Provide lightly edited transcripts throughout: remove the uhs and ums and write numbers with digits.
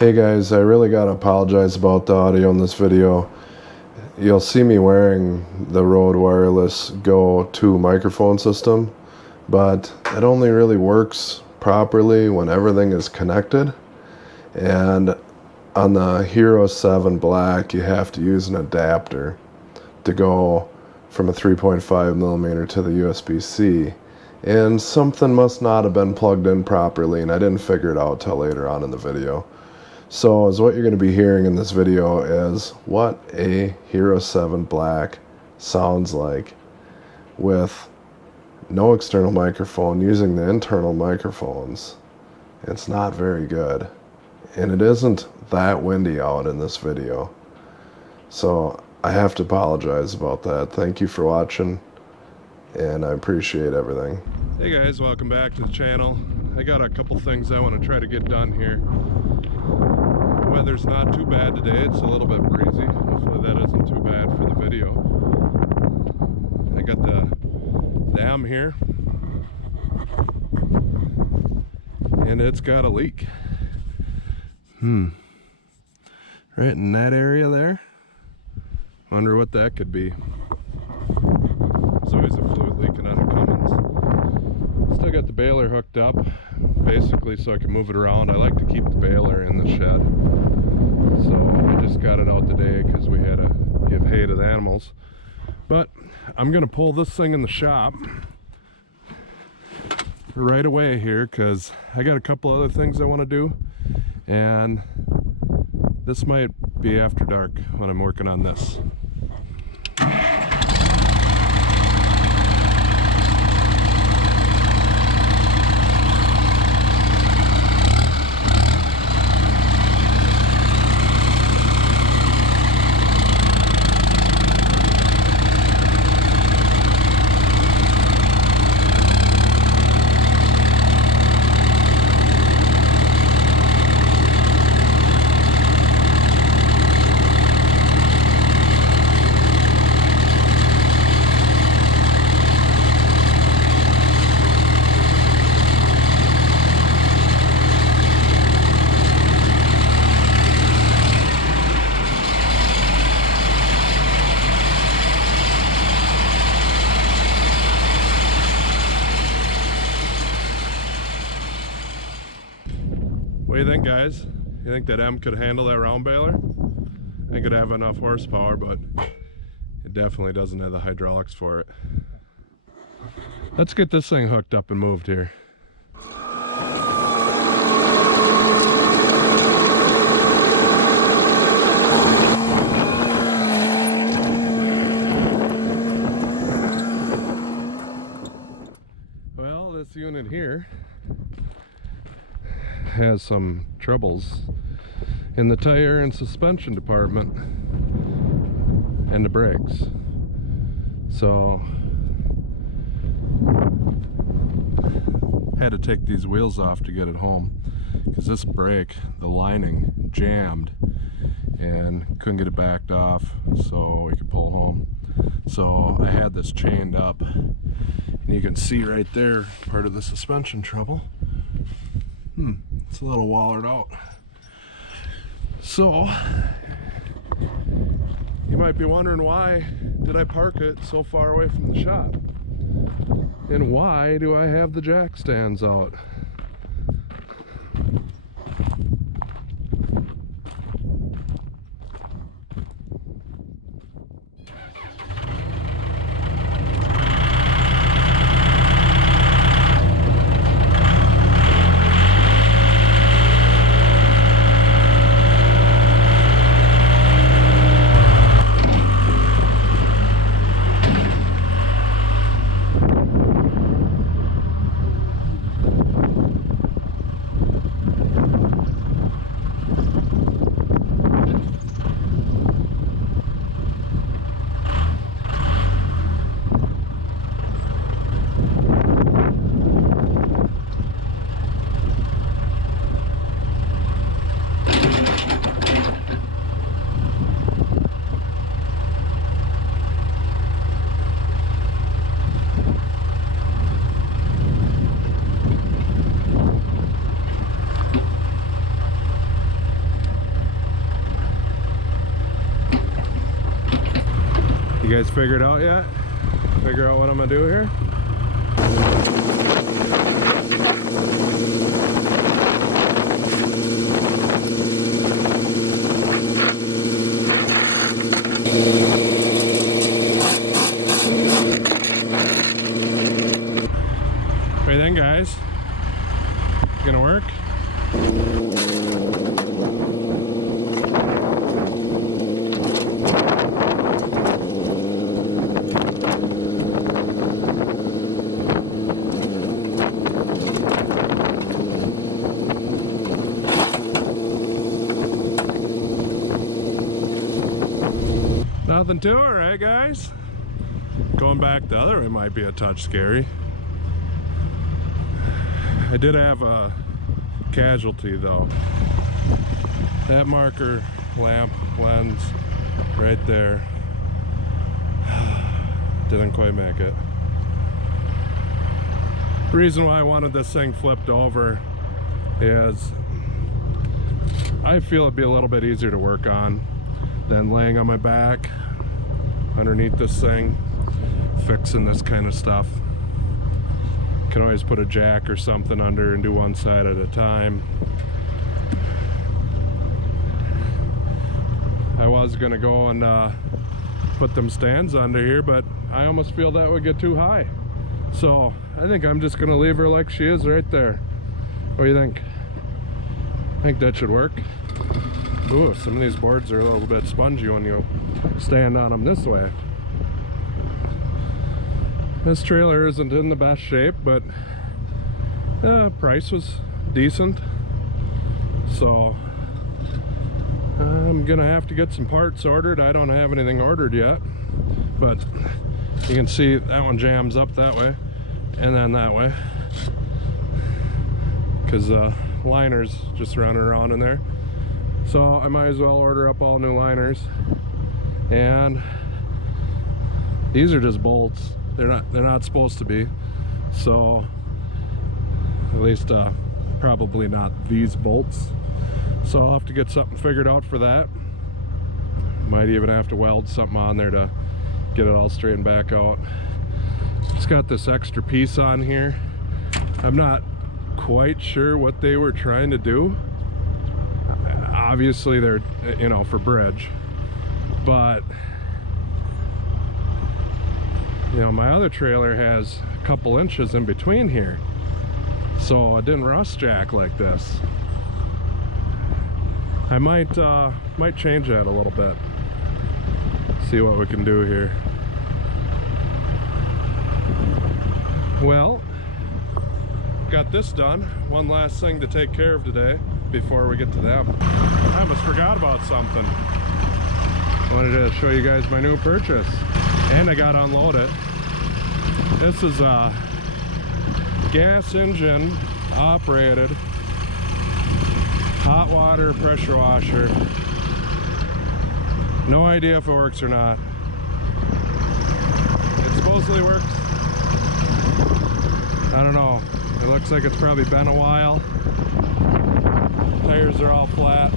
Hey guys, I really gotta apologize about the audio in this video. You'll see me wearing the Rode Wireless Go 2 microphone system, but it only really works properly when everything is connected. And on the Hero 7 Black, you have to use an adapter to go from a 3.5mm to the USB-C. And something must not have been plugged in properly, and I didn't figure it out till later on in the video. So as what you're going to be hearing in this video is what a Hero 7 Black sounds like with no external microphone, using the internal microphones. It's not very good, and it isn't that windy out in this video, so I have to apologize about that. Thank you for watching, and I appreciate everything. Hey guys, welcome back to the channel. I got a couple things I want to try to get done here. The weather's not too bad today. It's a little bit breezy. Hopefully that isn't too bad for the video. I got the M here, and it's got a leak. Right in that area there. Wonder what that could be. There's always a fluid leaking on a Cummins. Still got the baler hooked up, basically so I can move it around. I like to keep the baler in the shed, so I just got it out today because we had to give hay to the animals. But I'm gonna pull this thing in the shop right away here because I got a couple other things I want to do, and this might be after dark when I'm working on this. What do you think, guys? You think that M could handle that round baler? I think it'd have enough horsepower, but it definitely doesn't have the hydraulics for it. Let's get this thing hooked up and moved here. Well, this unit here has some troubles in the tire and suspension department and the brakes, so had to take these wheels off to get it home because this brake, the lining jammed and couldn't get it backed off so we could pull home. So I had this chained up, and you can see right there part of the suspension trouble. It's a little wallered out. So you might be wondering, why did I park it so far away from the shop? And why do I have the jack stands out? You guys figured out yet? Figure out what I'm gonna do here? What do you think, guys? Gonna work? Nothing to it, right, guys? Going back the other way might be a touch scary. I did have a casualty though. That marker lamp lens right there didn't quite make it. The reason why I wanted this thing flipped over is I feel it'd be a little bit easier to work on than laying on my back underneath this thing fixing this kind of stuff. Can always put a jack or something under and do one side at a time. I was gonna go and put them stands under here, but I almost feel that would get too high. So I think I'm just gonna leave her like she is right there. What do you think? I think that should work. Ooh, some of these boards are a little bit spongy when you stand on them this way. This trailer isn't in the best shape, but price was decent. So I'm gonna have to get some parts ordered. I don't have anything ordered yet, but you can see that one jams up that way and then that way because liners just running around in there. So I might as well order up all new liners. And these are just bolts. They're not supposed to be. So at least probably not these bolts. So I'll have to get something figured out for that. Might even have to weld something on there to get it all straightened back out. It's got this extra piece on here. I'm not quite sure what they were trying to do. Obviously they're, you know, for bridge, but you know, my other trailer has a couple inches in between here, so it didn't rust jack like this. I might change that a little bit, see what we can do here. Well, got this done. One last thing to take care of today before we get to them. I almost forgot about something. I wanted to show you guys my new purchase, and I got to unload it. This is a gas engine operated hot water pressure washer. No idea if it works or not. It supposedly works. I don't know. It looks like it's probably been a while. Tires are all flat.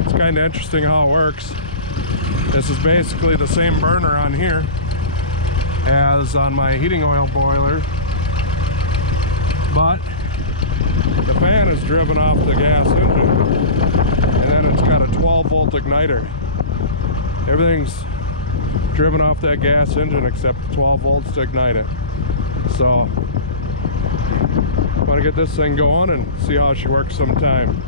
It's kind of interesting how it works. This is basically the same burner on here as on my heating oil boiler, but the fan is driven off the gas engine, and then it's got a 12-volt igniter. Everything's driven off that gas engine except the 12 volts to ignite it. So I want to get this thing going and see how she works sometime.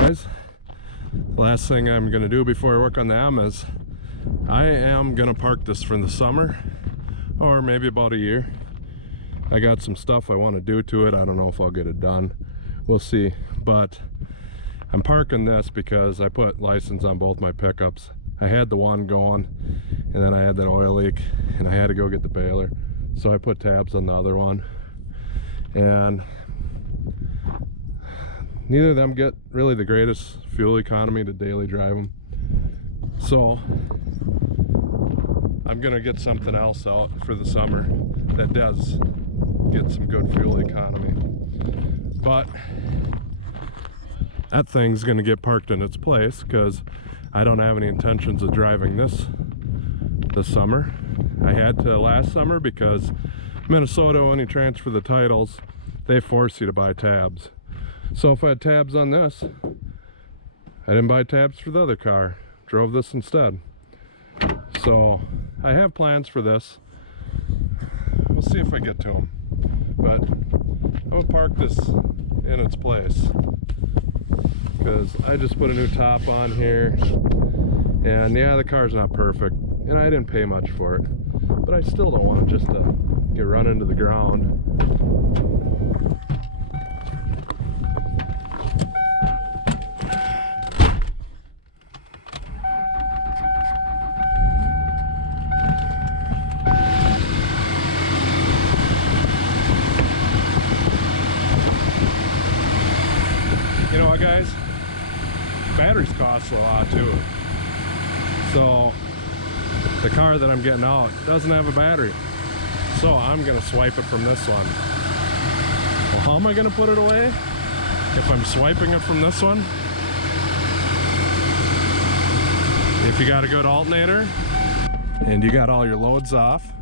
guys, last thing I'm gonna do before I work on the M is I am gonna park this for the summer, or maybe about a year. I got some stuff I want to do to it. I don't know if I'll get it done, we'll see. But I'm parking this because I put license on both my pickups. I had the one going, and then I had that oil leak, and I had to go get the baler, so I put tabs on the other one. And neither of them get really the greatest fuel economy to daily drive them, so I'm gonna get something else out for the summer that does get some good fuel economy. But that thing's gonna get parked in its place because I don't have any intentions of driving this summer. I had to last summer because Minnesota, when you transfer the titles, they force you to buy tabs. So if I had tabs on this, I didn't buy tabs for the other car, drove this instead. So I have plans for this. We'll see if I get to them. But I'm gonna park this in its place because I just put a new top on here, and yeah, the car's not perfect and I didn't pay much for it, but I still don't want it just to get run into the ground. You know what, guys? Batteries cost a lot too. So the car that I'm getting out doesn't have a battery. So I'm gonna swipe it from this one. Well, how am I gonna put it away if I'm swiping it from this one? If you got a good alternator and you got all your loads off,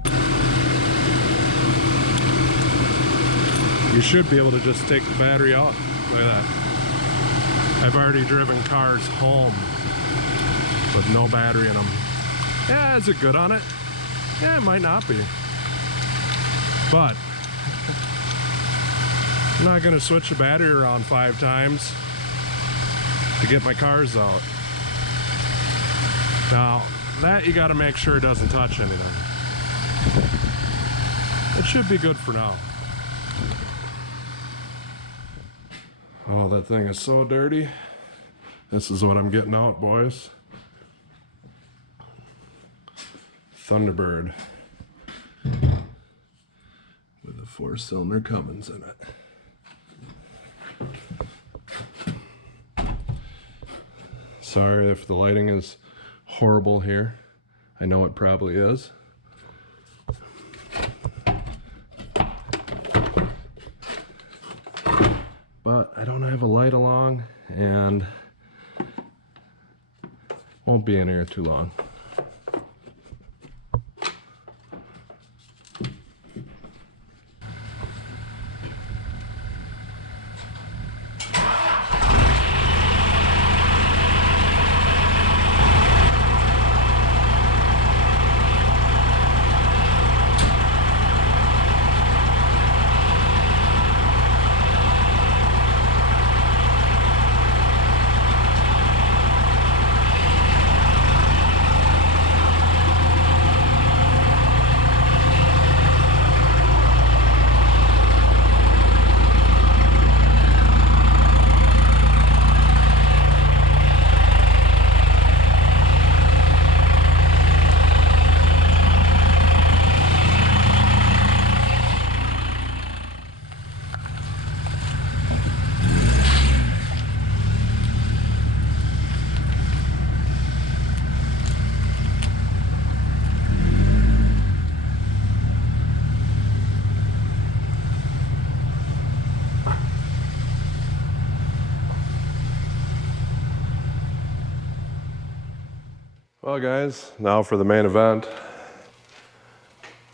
you should be able to just take the battery out. Look at that. I've already driven cars home with no battery in them. Yeah, is it good on it? Yeah, it might not be. But I'm not gonna switch the battery around 5 times to get my cars out. Now, that you gotta make sure it doesn't touch anything. It should be good for now. Oh, that thing is so dirty. This is what I'm getting out, boys. Thunderbird with a 4-cylinder Cummins in it. Sorry if the lighting is horrible here. I know it probably is. But I don't have a light along and won't be in here too long. Well guys, now for the main event.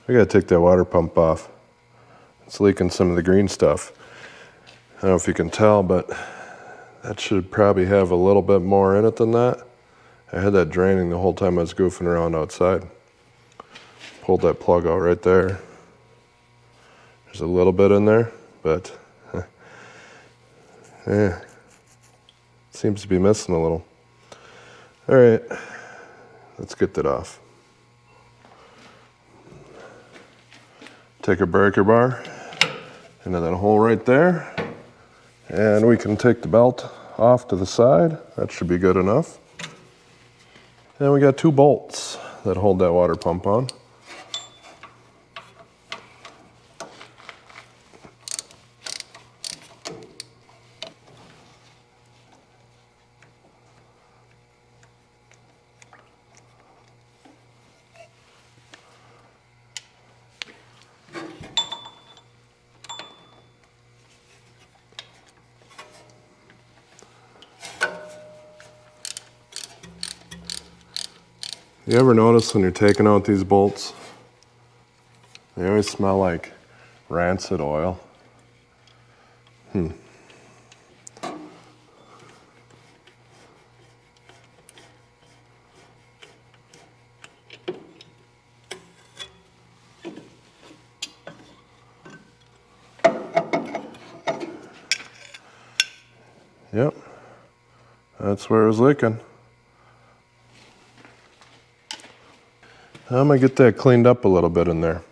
We gotta take that water pump off. It's leaking some of the green stuff. I don't know if you can tell, but that should probably have a little bit more in it than that. I had that draining the whole time I was goofing around outside. Pulled that plug out right there. There's a little bit in there, but yeah. Seems seems to be missing a little. All right, let's get that off. Take a breaker bar into that hole right there, and we can take the belt off to the side. That should be good enough. And we got 2 bolts that hold that water pump on. You ever notice when you're taking out these bolts, they always smell like rancid oil? Yep, that's where it was leaking. I'm gonna get that cleaned up a little bit in there.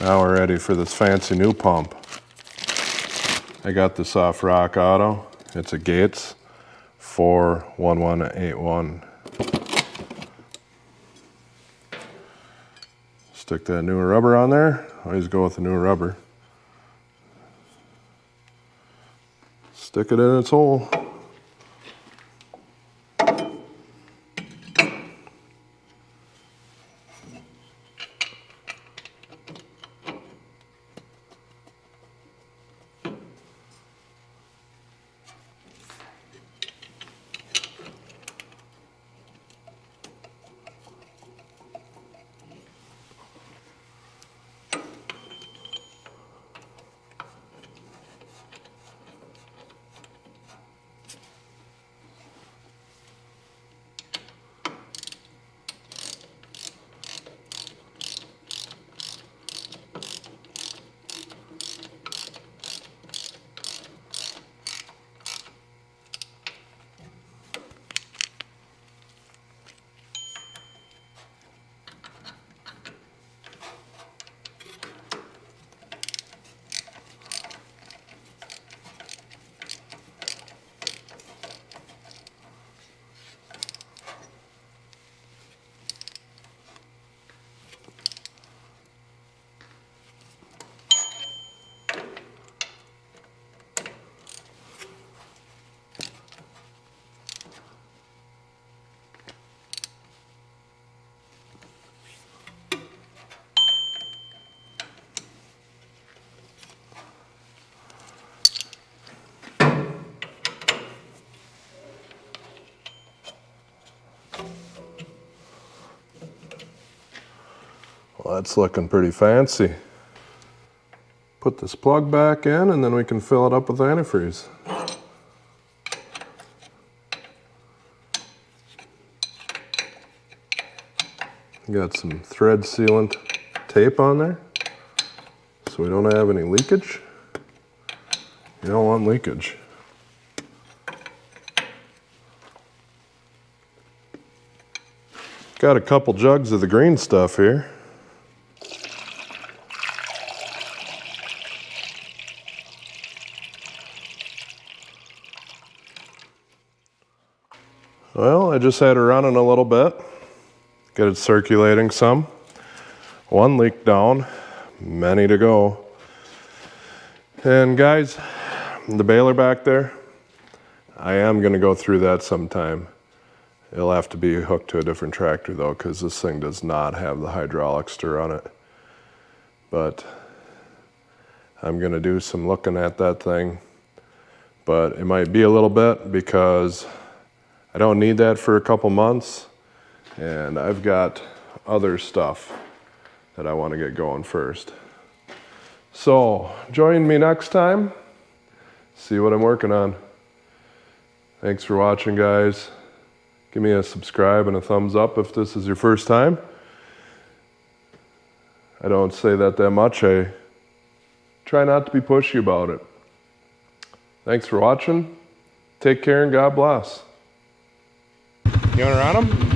Now we're ready for this fancy new pump. I got this off Rock Auto. It's a Gates 41181. Stick that new rubber on there. Always go with the new rubber. Stick it in its hole. Well, that's looking pretty fancy. Put this plug back in and then we can fill it up with antifreeze. Got some thread sealant tape on there so we don't have any leakage. You don't want leakage. Got a couple jugs of the green stuff here. Well, I just had it running a little bit. Get it circulating some. One leak down, many to go. And guys, the baler back there, I am gonna go through that sometime. It'll have to be hooked to a different tractor though, because this thing does not have the hydraulics to run it. But I'm gonna do some looking at that thing. but it might be a little bit because I don't need that for a couple months, and I've got other stuff that I want to get going first. So join me next time, see what I'm working on. Thanks for watching, guys. Give me a subscribe and a thumbs up if this is your first time. I don't say that much. I try not to be pushy about it. Thanks for watching. Take care and God bless. You want to run them?